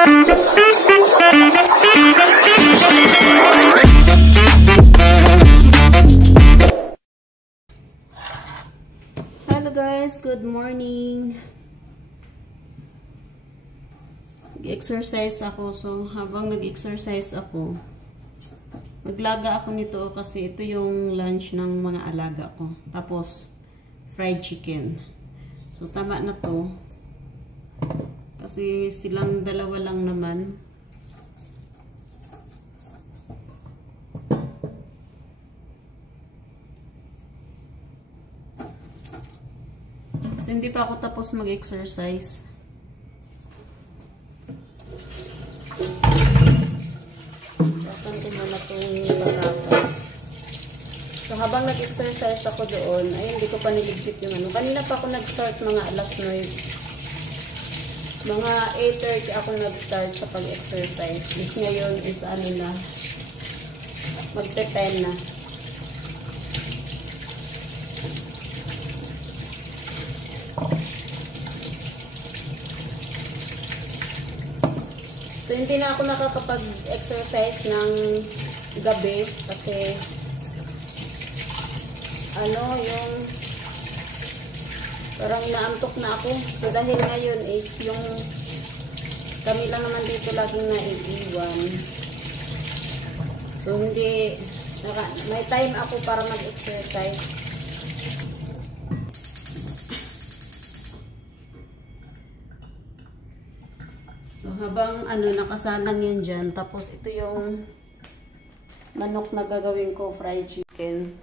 Hello guys, good morning. Nag-exercise ako. So, habang nag-exercise ako, maglaga ako nito kasi ito yung lunch ng mga alaga ko. Tapos, fried chicken. So, tama na to. Kasi silang dalawa lang naman. So, hindi pa ako tapos mag-exercise. Basan ko muna itong patatas. So, habang nag-exercise ako doon, ay hindi ko pa niligpit yung ano. Kanina pa ako nag-start mga alas 9. Mga 8:30 ako nag-start sa pag-exercise. Is ngayon is ano na, magte-10 na. So, hindi na ako nakakapag-exercise ng gabi kasi ano, yung parang inaantok na ako. So, dahil ngayon is yung kami lang naman dito laging naiiwan. So, hindi may time ako para mag-exercise. So, habang ano, nakasalang yun dyan. Tapos, ito yung manok na gagawin ko, fried chicken.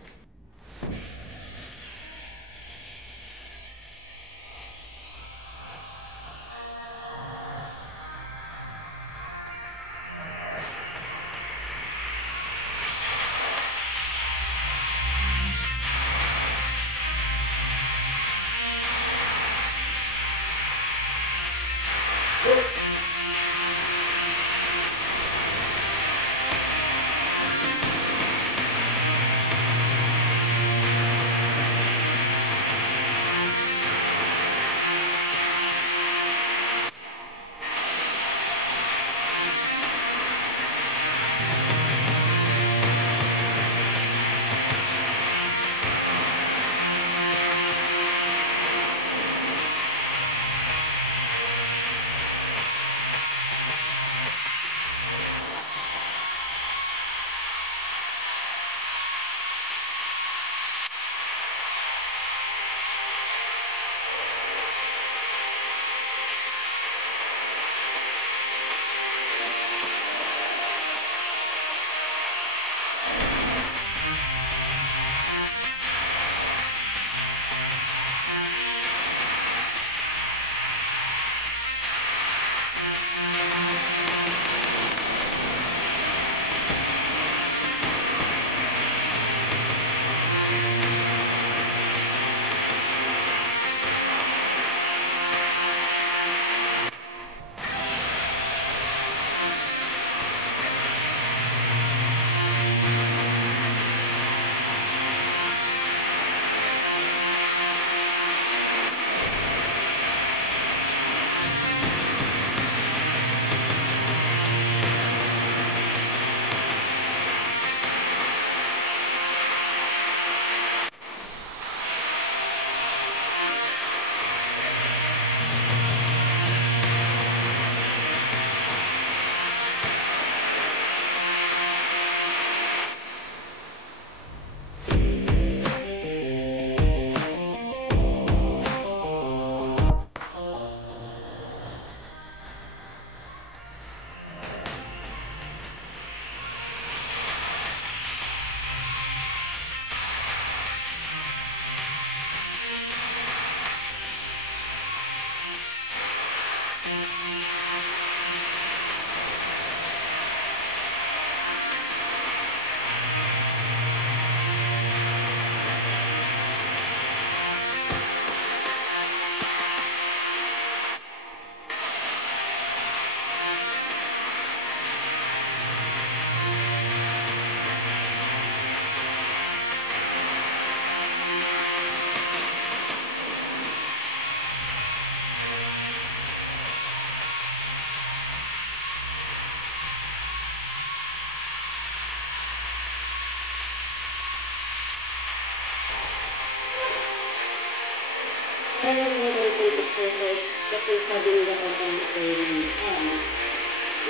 kaya naman exercise kasi sabi nila kapag hindi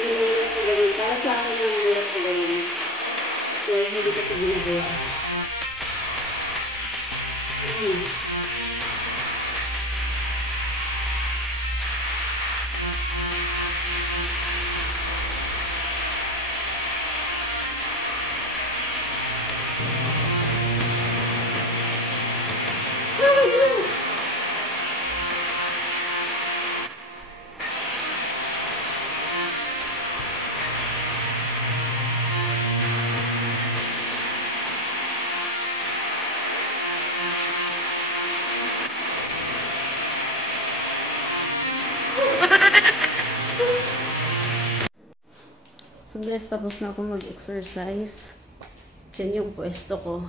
mo ako gawin. Para sa akin ang hirap ko gawin. Kaya hindi ko ito ginagawa. So guys, tapos na ako mag-exercise. Diyan yung pwesto ko.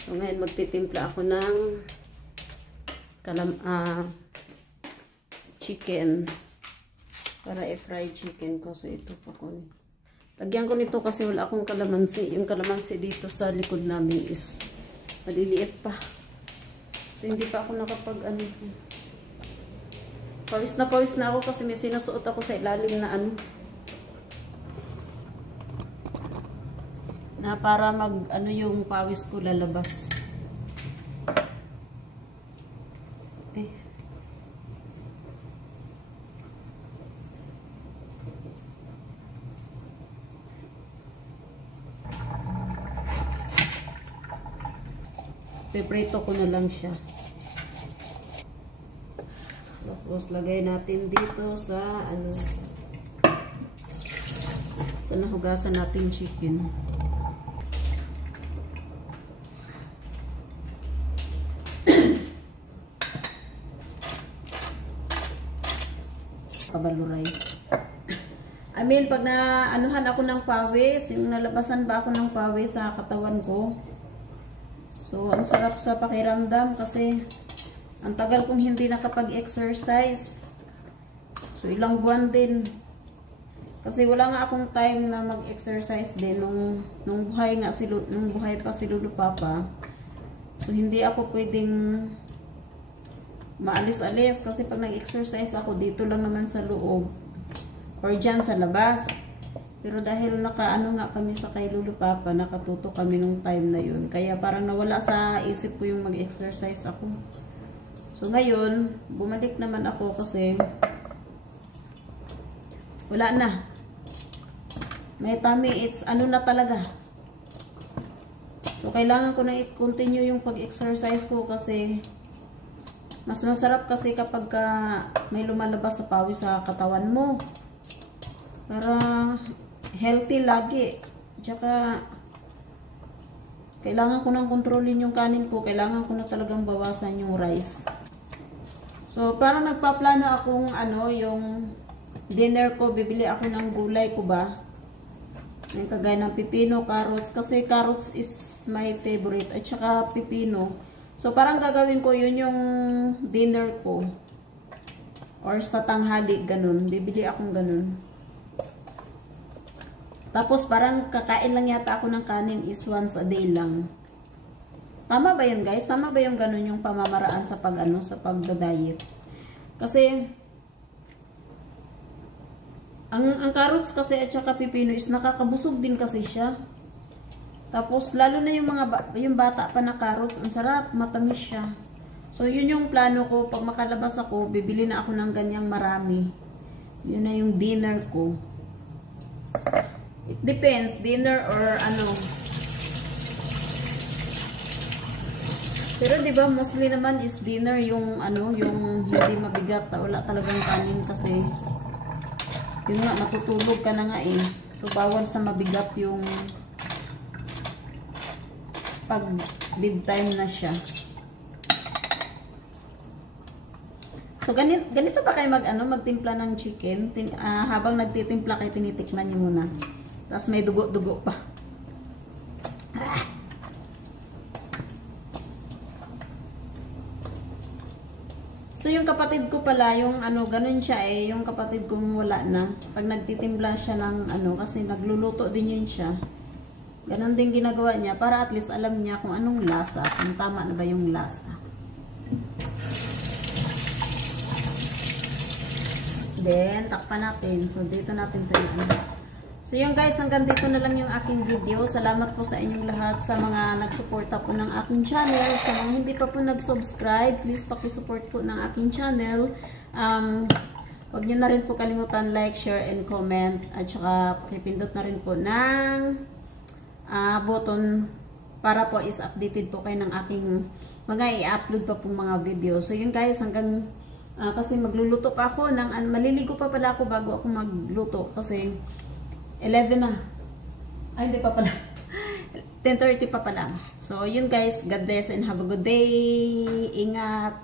So ngayon magtitimpla ako ng chicken. Para i-fry chicken ko. So ito po ko. Lagyan ko nito kasi wala akong kalamansi. Yung kalamansi dito sa likod namin is maliliit pa. So hindi pa ako nakapag pawis na ako kasi may sinusuot ako sa ilalim na na para yung pawis ko lalabas. Ay. Peprito ko na lang siya. Tapos lagay natin dito sa sa nahugasan natin chicken. Pabaluray. I mean, pag naanuhan ako ng pawis, yung nalabasan ba ako ng pawis sa katawan ko. So, ang sarap sa pakiramdam kasi ang tagal kong hindi nakapag-exercise. So, ilang buwan din. Kasi wala nga akong time na mag-exercise din nung buhay pa si Lulu Papa. So, hindi ako pwedeng maalis-alis kasi pag nag-exercise ako dito lang naman sa loob or dyan sa labas. Pero dahil nakaano nga kami sa kay Lulu Papa, nakatuto kami nung time na yun. Kaya parang nawala sa isip ko yung mag-exercise ako. So ngayon, bumalik naman ako kasi wala na. May tummy, it's na talaga. So kailangan ko na i-continue yung pag-exercise ko kasi mas masarap kasi kapag may lumalabas sa pawis sa katawan mo. Para healthy lagi. Tsaka kailangan ko nang kontrolin yung kanin ko. Kailangan ko na talagang bawasan yung rice. So parang nagpaplano akong yung dinner ko. Bibili ako ng gulay ko ba. Yung kagaya ng pipino, carrots. Kasi carrots is my favorite. At saka pipino. So, parang gagawin ko yun yung dinner ko. Or sa tanghali, ganun. Bibili akong ganun. Tapos, parang kakain lang yata ako ng kanin is once a day lang. Tama ba yun, guys? Tama ba yung ganun yung pamamaraan sa sa pagda-diet? Kasi, ang carrots kasi at saka pipino is nakakabusog din kasi siya. Tapos, lalo na yung bata pa na carrots, ang sarap, matamis siya. So, yun yung plano ko. Pag makalabas ako, bibili na ako ng ganyang marami. Yun na yung dinner ko. It depends, dinner or Pero, di ba, mostly naman is dinner yung, yung hindi mabigat. Wala talagang kanin kasi, yun nga, matutulog ka na nga eh. So, bawal sa mabigat yung pag bedtime na siya. So, ganito ba kayo magtimpla ng chicken? Habang nagtitimpla kayo, tinitikman nyo muna. Tapos may dugo-dugo pa. So, yung kapatid ko pala, yung ganun siya eh. Yung kapatid kong wala na. Pag nagtitimpla siya ng kasi nagluluto din yun siya. Ganon din ginagawa niya para at least alam niya kung anong lasa. Kung tama na ba yung lasa. Then, takpan natin. So, dito natin ito yung So, yun guys, hanggang dito na lang yung aking video. Salamat po sa inyong lahat, sa mga nagsuporta po ng aking channel. Sa mga hindi pa po nag-subscribe, please pakisupport po ng aking channel. Huwag nyo na rin po kalimutan like, share, and comment. At saka, pakipindot na rin po ng button para po is updated po kayo ng aking mga i-upload pa pong mga video. So, yun guys, hanggang kasi magluluto pa ako maliligo pa pala ako bago ako magluto kasi 11 na. Ay, hindi pa pala. 10:30 pa pala. So, yun guys. God bless and have a good day. Ingat.